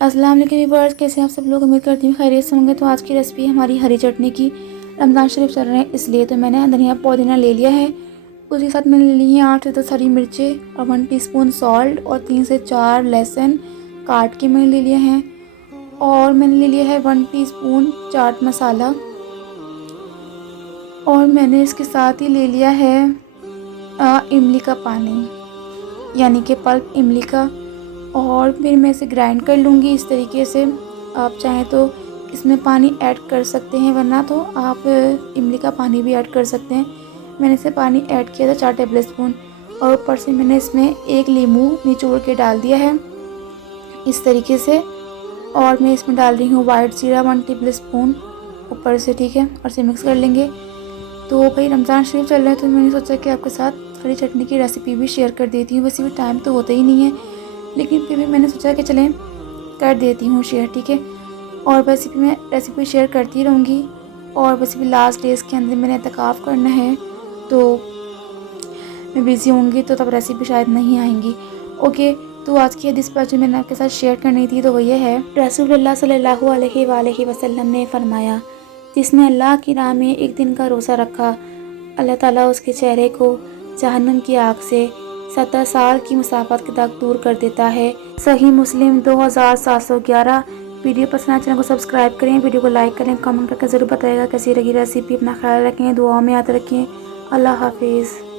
अस्सलाम वालेकुम व्यूअर्स, कैसे आप सब लोग। उम्मीद करती हूँ खैरियत से होंगे। तो आज की रेसिपी हमारी हरी चटनी की। रमज़ान शरीफ चल रहे हैं इसलिए तो मैंने धनिया पुदीना ले लिया है। उसके साथ मैंने ले ली है 8 से 10 हरी मिर्चें और 1 टीस्पून सॉल्ट और 3 से 4 लहसुन काट के मैंने ले लिया है। और मैंने ले लिया है 1 टीस्पून चाट मसाला। और मैंने इसके साथ ही ले लिया है इमली का पानी, यानी कि पल्प इमली का। और फिर मैं इसे ग्राइंड कर लूँगी इस तरीके से। आप चाहें तो इसमें पानी ऐड कर सकते हैं, वरना तो आप इमली का पानी भी ऐड कर सकते हैं। मैंने इसे पानी ऐड किया था 4 टेबल स्पून। और ऊपर से मैंने इसमें एक नींबू निचोड़ के डाल दिया है इस तरीके से। और मैं इसमें डाल रही हूँ वाइट जीरा 1 टेबल स्पून ऊपर से, ठीक है। और इसे मिक्स कर लेंगे। तो भाई रमज़ान शरीफ चल रहा है तो मैंने सोचा कि आपके साथ हरी चटनी की रेसिपी भी शेयर कर देती हूँ। वैसे भी टाइम तो होता ही नहीं है, लेकिन फिर भी मैंने सोचा कि चलें कर देती हूँ शेयर, ठीक है। और वैसे भी मैं रेसिपी शेयर करती रहूँगी। और वैसे भी लास्ट डेज़ के अंदर मैंने एहतिकाफ़ करना है, तो मैं बिज़ी होंगी तो तब रेसिपी शायद नहीं आएंगी। ओके, तो आज की हदीस पर जो मैंने आपके साथ शेयर करनी थी तो वो ये है। रसूलुल्लाह सल्लल्लाहु अलैहि वसल्लम ने फरमाया, जिसने अल्लाह की राह में एक दिन का रोज़ा रखा, अल्लाह ताला उसके चेहरे को जहन्नम की आग से 70 साल की मुसाफत के दाग दूर कर देता है। सही मुस्लिम 2711। वीडियो पसंद आए चैनल को सब्सक्राइब करें, वीडियो को लाइक करें, कमेंट करके ज़रूर बताइएगा कैसी लगी रेसिपी। अपना ख्याल रखें, दुआओं में याद रखें। अल्लाह हाफिज़।